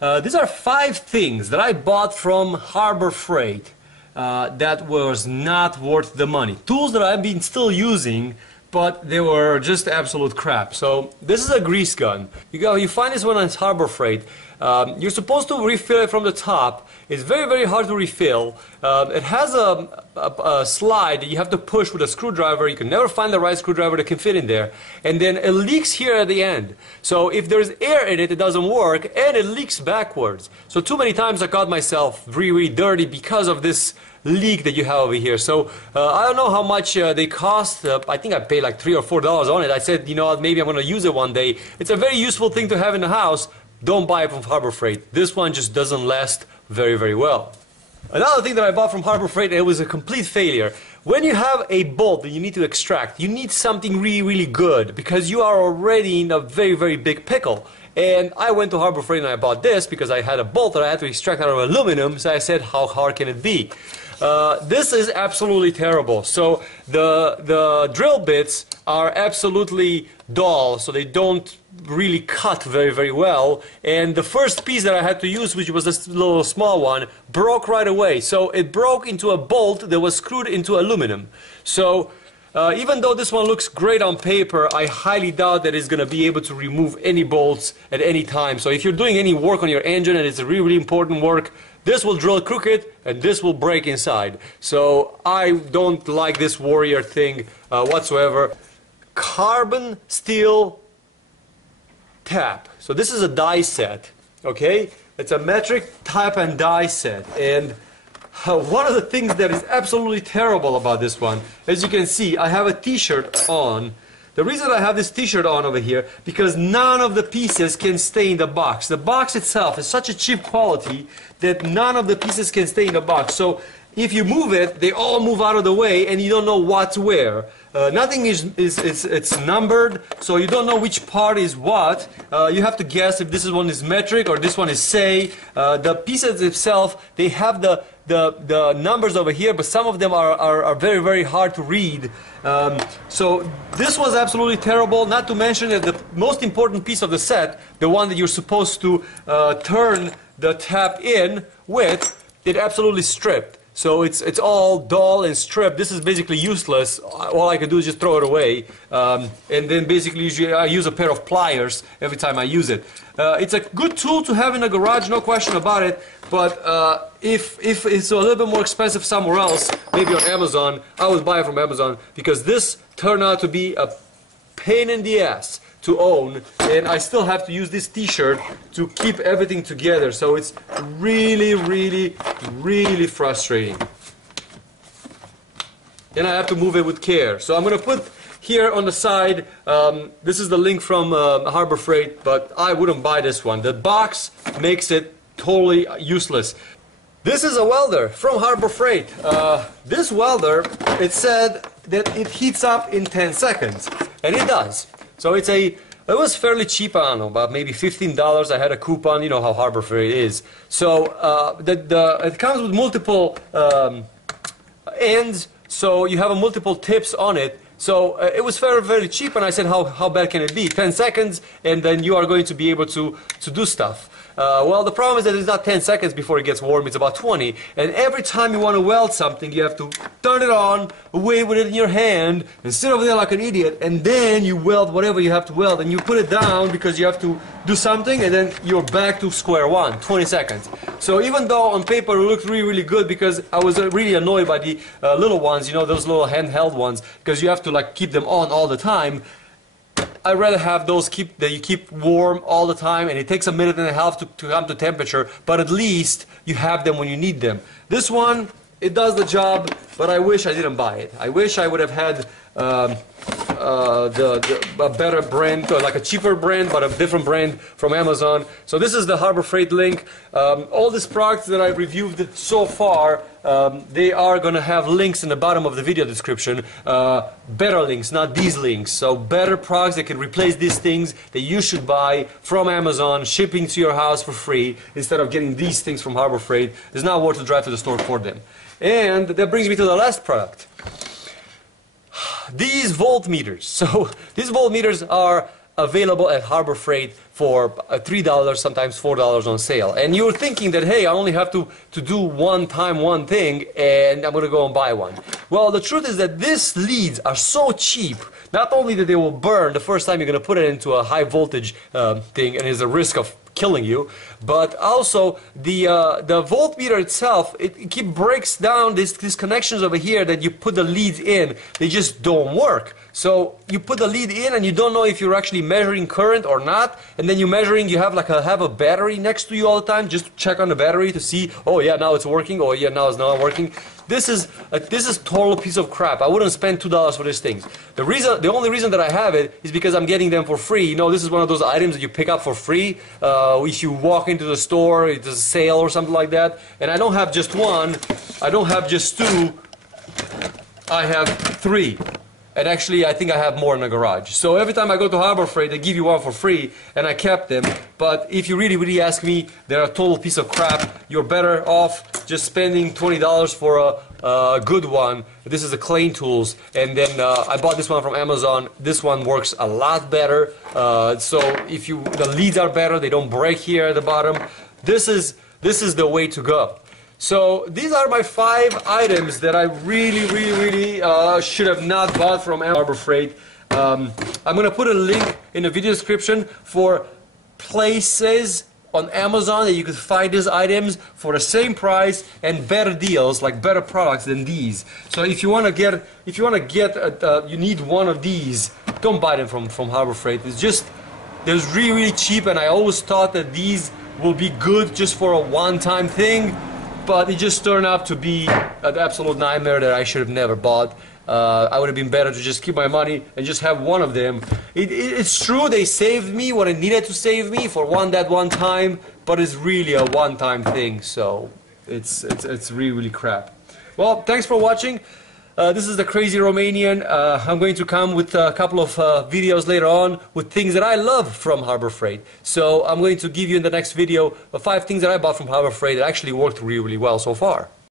These are 5 things that I bought from Harbor Freight that was not worth the money. Tools that I've been still using, but they were just absolute crap. So this is a grease gun. You find this one on Harbor Freight. You're supposed to refill it from the top. It's very, very hard to refill. It has a slide that you have to push with a screwdriver. You can never find the right screwdriver that can fit in there. And then it leaks here at the end. So if there's air in it, it doesn't work, and it leaks backwards. So too many times I got myself really, really dirty because of this leak that you have over here. So I don't know how much they cost. I think I paid like $3 or $4 on it. I said, you know what, maybe I'm going to use it one day. It's a very useful thing to have in the house. Don't buy it from Harbor Freight. This one just doesn't last very, very well. Another thing that I bought from Harbor Freight, it was a complete failure. When you have a bolt that you need to extract, you need something really, really good because you are already in a very, very big pickle. And I went to Harbor Freight and I bought this because I had a bolt that I had to extract out of aluminum, so I said, how hard can it be? This is absolutely terrible. So the drill bits are absolutely dull, so they don't really cut very, very well. And the first piece that I had to use, which was this little small one, broke right away. So it broke into a bolt that was screwed into aluminum. So even though this one looks great on paper, I highly doubt that it's going to be able to remove any bolts at any time. So if you're doing any work on your engine and it's a really, really important work, this will drill crooked and this will break inside. So I don't like this Warrior thing whatsoever. Carbon steel tap. So this is a die set, okay? It's a metric tap and die set. And one of the things that is absolutely terrible about this one, as you can see, I have a t-shirt on. The reason I have this t-shirt on over here, because none of the pieces can stay in the box. The box itself is such a cheap quality that none of the pieces can stay in the box. So if you move it, they all move out of the way and you don't know what's where. Nothing is numbered, so you don't know which part is what. You have to guess if this one is metric or this one is say. The pieces itself, they have the numbers over here, but some of them are very, very hard to read. So this was absolutely terrible, not to mention that the most important piece of the set, the one that you're supposed to turn the tap in with, it absolutely stripped. So it's all dull and stripped. This is basically useless. All I can do is just throw it away. And then basically usually I use a pair of pliers every time I use it. It's a good tool to have in a garage, no question about it. But if it's a little bit more expensive somewhere else, maybe on Amazon, I would buy it from Amazon because this turned out to be a pain in the ass to own, and I still have to use this t-shirt to keep everything together, so it's really, really, really frustrating. And I have to move it with care. So I'm going to put here on the side, this is the link from Harbor Freight, but I wouldn't buy this one. The box makes it totally useless. This is a welder from Harbor Freight. This welder, it said that it heats up in 10 seconds, and it does. So it was fairly cheap, I don't know, about maybe $15. I had a coupon, you know how Harbor Freight is. So it comes with multiple ends, so you have multiple tips on it. So it was very, very cheap, and I said, how bad can it be? 10 seconds, and then you are going to be able to do stuff. Well, the problem is that it's not 10 seconds before it gets warm, it's about 20. And every time you want to weld something, you have to turn it on, wait with it in your hand, and sit over there like an idiot, and then you weld whatever you have to weld, and you put it down because you have to do something, and then you're back to square one, 20 seconds. So even though on paper it looked really, really good, because I was really annoyed by the little ones, you know, those little handheld ones, because you have to like keep them on all the time. I'd rather have those that you keep warm all the time, and it takes a minute and a half to come to temperature, but at least you have them when you need them. This one, it does the job, but I wish I didn't buy it. I wish I would have had a better brand, or like a cheaper brand, but a different brand from Amazon. So this is the Harbor Freight link. All these products that I've reviewed so far, they are going to have links in the bottom of the video description. Better links, not these links. So better products that can replace these things that you should buy from Amazon, shipping to your house for free, instead of getting these things from Harbor Freight. It's not worth to drive to the store for them. And that brings me to the last product. These voltmeters. So these voltmeters are available at Harbor Freight for $3, sometimes $4 on sale. And you're thinking that, hey, I only have to do one thing, and I'm going to go and buy one. Well, the truth is that these leads are so cheap. Not only that they will burn the first time you're going to put it into a high voltage thing, and there's a risk of killing you, but also the voltmeter itself, it breaks down these connections over here that you put the leads in. They just don't work. So you put the lead in and you don't know if you're actually measuring current or not, and then you're measuring, you have like a battery next to you all the time just to check on the battery to see, oh yeah, now it's working, oh yeah, now it's not working. This is total piece of crap. I wouldn't spend $2 for these things. The only reason that I have it is because I'm getting them for free. You know, this is one of those items that you pick up for free. If you walk into the store, it's a sale or something like that. And I don't have just one. I don't have just two. I have three. And actually, I think I have more in the garage. So every time I go to Harbor Freight, they give you one for free, and I kept them. But if you really ask me, they're a total piece of crap. You're better off just spending $20 for a good one. This is the Klein tools, and then I bought this one from Amazon. This one works a lot better. So if the leads are better, they don't break here at the bottom. This is the way to go. So these are my 5 items that I really should have not bought from Harbor Freight. I'm going to put a link in the video description for places on Amazon that you could find these items for the same price and better deals, like better products than these. So if you want to get, you need one of these, don't buy them from Harbor Freight. It's just, they're really cheap, and I always thought that these will be good just for a one-time thing. But it just turned out to be an absolute nightmare that I should have never bought. I would have been better to just keep my money and just have one of them. It's true they saved me what it needed to save me for that one time, but it's really a one-time thing, so it's really crap. Well, thanks for watching. This is the Crazy Romanian. I'm going to come with a couple of videos later on with things that I love from Harbor Freight. So I'm going to give you in the next video 5 things that I bought from Harbor Freight that actually worked really well so far.